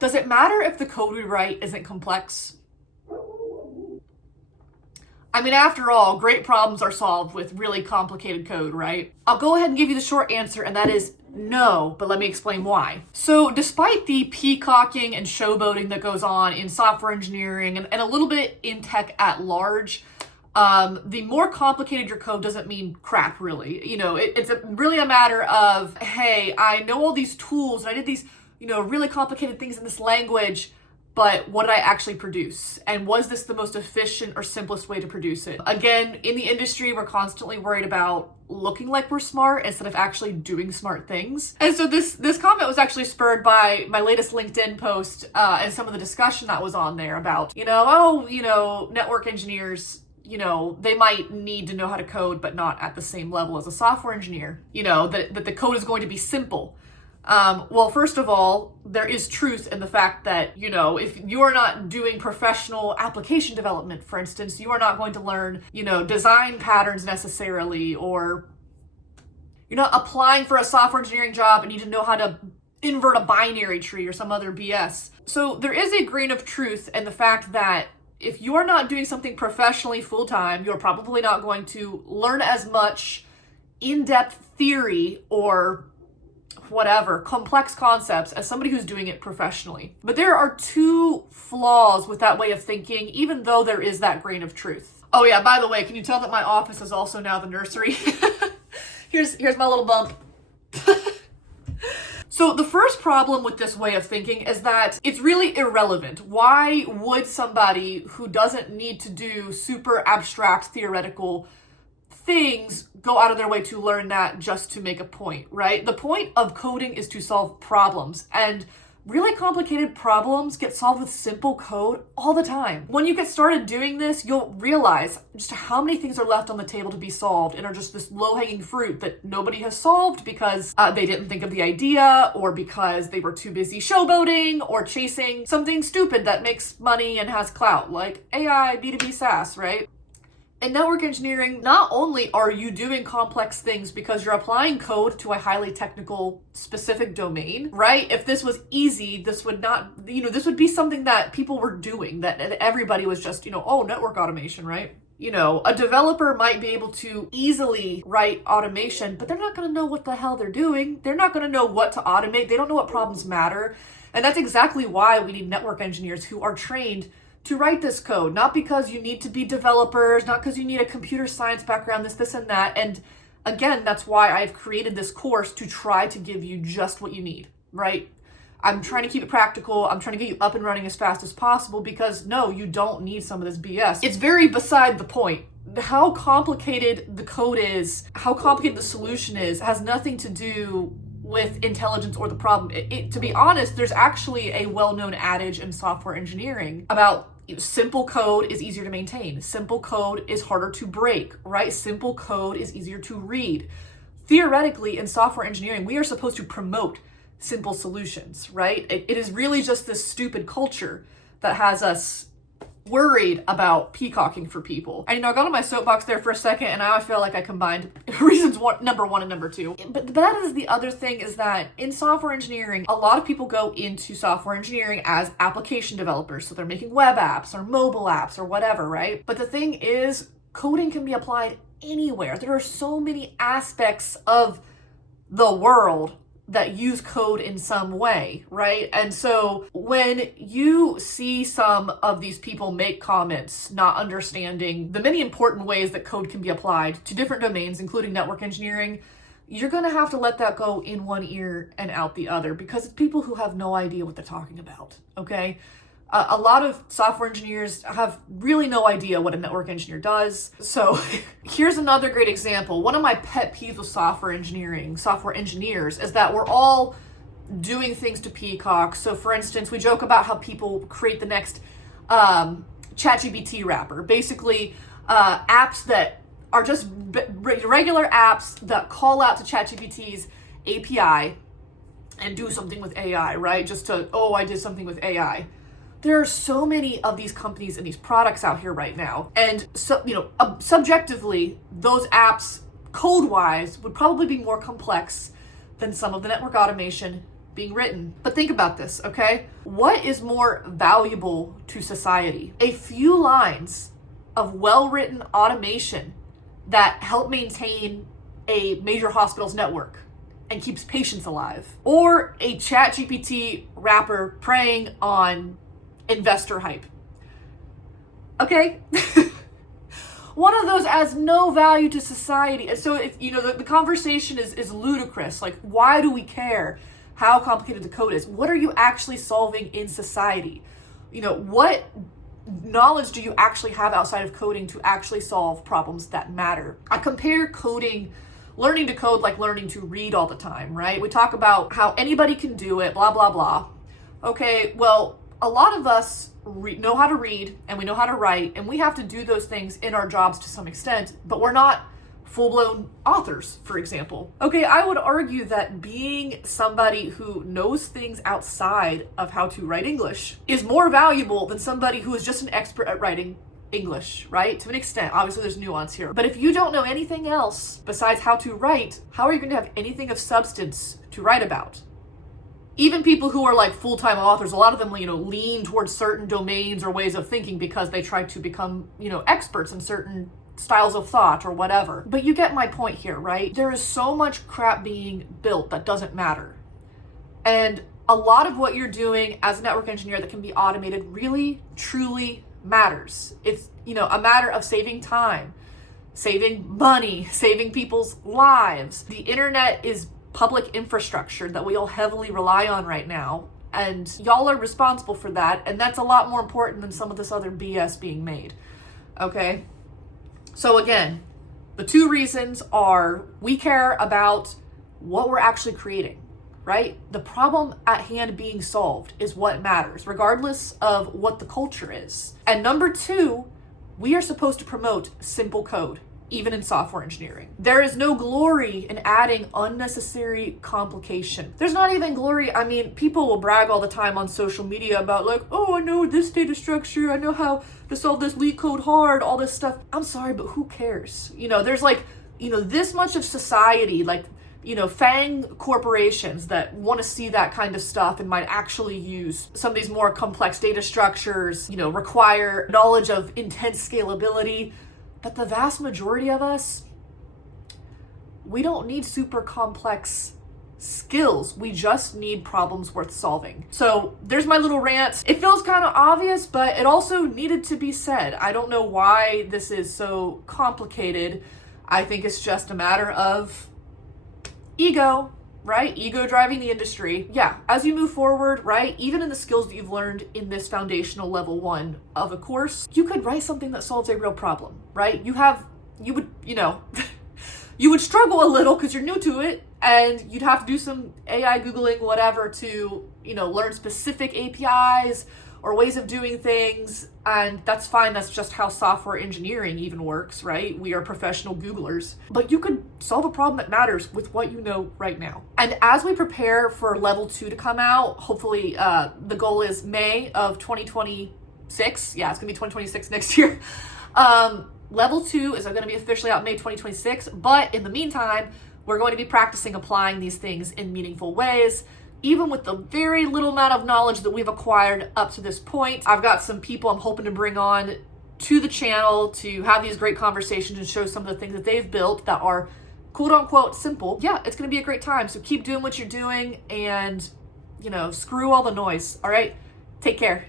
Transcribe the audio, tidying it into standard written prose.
Does it matter if the code we write isn't complex? I mean, after all, great problems are solved with really complicated code, right? I'll go ahead and give you the short answer, and that is no, but let me explain why. So despite the peacocking and showboating that goes on in software engineering and a little bit in tech at large, the more complicated your code doesn't mean crap, really. It's really a matter of, hey, I know all these tools, and I did these, really complicated things in this language, but what did I actually produce? And was this the most efficient or simplest way to produce it? Again, in the industry, we're constantly worried about looking like we're smart instead of actually doing smart things. And so this comment was actually spurred by my latest LinkedIn post and some of the discussion that was on there about, network engineers, they might need to know how to code, but not at the same level as a software engineer, that the code is going to be simple. Well, first of all, there is truth in the fact that, if you're not doing professional application development, for instance, you are not going to learn, design patterns necessarily, or you're not applying for a software engineering job and need to know how to invert a binary tree or some other BS. So there is a grain of truth in the fact that if you are not doing something professionally full-time, you're probably not going to learn as much in-depth theory or whatever, complex concepts as somebody who's doing it professionally. But there are two flaws with that way of thinking, even though there is that grain of truth. Oh yeah, by the way, can you tell that my office is also now the nursery? Here's my little bump. So the first problem with this way of thinking is that it's really irrelevant. Why would somebody who doesn't need to do super abstract theoretical things go out of their way to learn that just to make a point, right? The point of coding is to solve problems, and really complicated problems get solved with simple code all the time. When you get started doing this, you'll realize just how many things are left on the table to be solved and are just this low-hanging fruit that nobody has solved because they didn't think of the idea, or because they were too busy showboating or chasing something stupid that makes money and has clout, like AI, B2B SaaS, right? In network engineering, not only are you doing complex things because you're applying code to a highly technical, specific domain, right? If this was easy, this would not, this would be something that people were doing, that everybody was just, network automation, right? A developer might be able to easily write automation, but they're not going to know what the hell they're doing. They're not going to know what to automate. They don't know what problems matter. And that's exactly why we need network engineers who are trained to write this code, not because you need to be developers, not because you need a computer science background, this, and that. And again, that's why I've created this course to try to give you just what you need, right? I'm trying to keep it practical. I'm trying to get you up and running as fast as possible because no, you don't need some of this BS. It's very beside the point. How complicated the code is, how complicated the solution is, has nothing to do with intelligence or the problem. To be honest, there's actually a well-known adage in software engineering about simple code is easier to maintain. Simple code is harder to break, right? Simple code is easier to read. Theoretically, in software engineering, we are supposed to promote simple solutions, right? It is really just this stupid culture that has us worried about peacocking for people. And I got on my soapbox there for a second, and now I feel like I combined reasons number one and number two. But that is the other thing, is that in software engineering, a lot of people go into software engineering as application developers. So they're making web apps or mobile apps or whatever, right? But the thing is, coding can be applied anywhere. There are so many aspects of the world that use code in some way, right? And so when you see some of these people make comments not understanding the many important ways that code can be applied to different domains, including network engineering, you're gonna have to let that go in one ear and out the other, because it's people who have no idea what they're talking about, okay? A lot of software engineers have really no idea what a network engineer does. So here's another great example. One of my pet peeves with software engineers, is that we're all doing things to peacock. So for instance, we joke about how people create the next ChatGPT wrapper. Basically, apps that are just regular apps that call out to ChatGPT's API and do something with AI, right? Just to, I did something with AI. There are so many of these companies and these products out here right now. And so, subjectively, those apps, code-wise, would probably be more complex than some of the network automation being written. But think about this, okay? What is more valuable to society? A few lines of well-written automation that help maintain a major hospital's network and keeps patients alive, or a ChatGPT wrapper preying on investor hype? Okay? One of those adds no value to society. And so if the conversation is ludicrous. Like, why do we care how complicated the code is? What are you actually solving in society? What knowledge do you actually have outside of coding to actually solve problems that matter? I compare learning to code like learning to read all the time, right? We talk about how anybody can do it, blah, blah, blah. Okay, well, a lot of us know how to read and we know how to write, and we have to do those things in our jobs to some extent, but we're not full-blown authors, for example. Okay, I would argue that being somebody who knows things outside of how to write English is more valuable than somebody who is just an expert at writing English, right? To an extent. Obviously, there's nuance here. But if you don't know anything else besides how to write, how are you going to have anything of substance to write about? Even people who are like full-time authors, a lot of them, lean towards certain domains or ways of thinking because they try to become, experts in certain styles of thought or whatever. But you get my point here, right? There is so much crap being built that doesn't matter. And a lot of what you're doing as a network engineer that can be automated really, truly matters. It's, a matter of saving time, saving money, saving people's lives. The internet is public infrastructure that we all heavily rely on right now, and y'all are responsible for that, and that's a lot more important than some of this other BS being made. Okay? So again, the two reasons are we care about what we're actually creating, right? The problem at hand being solved is what matters, regardless of what the culture is. And number two, we are supposed to promote simple code, even in software engineering. There is no glory in adding unnecessary complication. There's not even glory. I mean, people will brag all the time on social media about like, oh, I know this data structure, I know how to solve this leak code hard, all this stuff. I'm sorry, but who cares? There's this much of society, FANG corporations that want to see that kind of stuff and might actually use some of these more complex data structures, require knowledge of intense scalability. But the vast majority of us, we don't need super complex skills. We just need problems worth solving. So there's my little rant. It feels kind of obvious, but it also needed to be said. I don't know why this is so complicated. I think it's just a matter of ego, right? Ego driving the industry. Yeah, as you move forward, right? Even in the skills that you've learned in this foundational level 1 of a course, you could write something that solves a real problem, right? You would you would struggle a little because you're new to it, and you'd have to do some AI Googling, whatever, to, learn specific APIs or ways of doing things. And that's fine. That's just how software engineering even works, right? We are professional Googlers. But you could solve a problem that matters with what you know right now. And as we prepare for level 2 to come out, hopefully the goal is May of 2026. Yeah, it's gonna be 2026 next year. Level 2 is going to be officially out May 2026. But in the meantime, we're going to be practicing applying these things in meaningful ways. Even with the very little amount of knowledge that we've acquired up to this point, I've got some people I'm hoping to bring on to the channel to have these great conversations and show some of the things that they've built that are quote unquote simple. Yeah, it's going to be a great time. So keep doing what you're doing and, screw all the noise. All right, take care.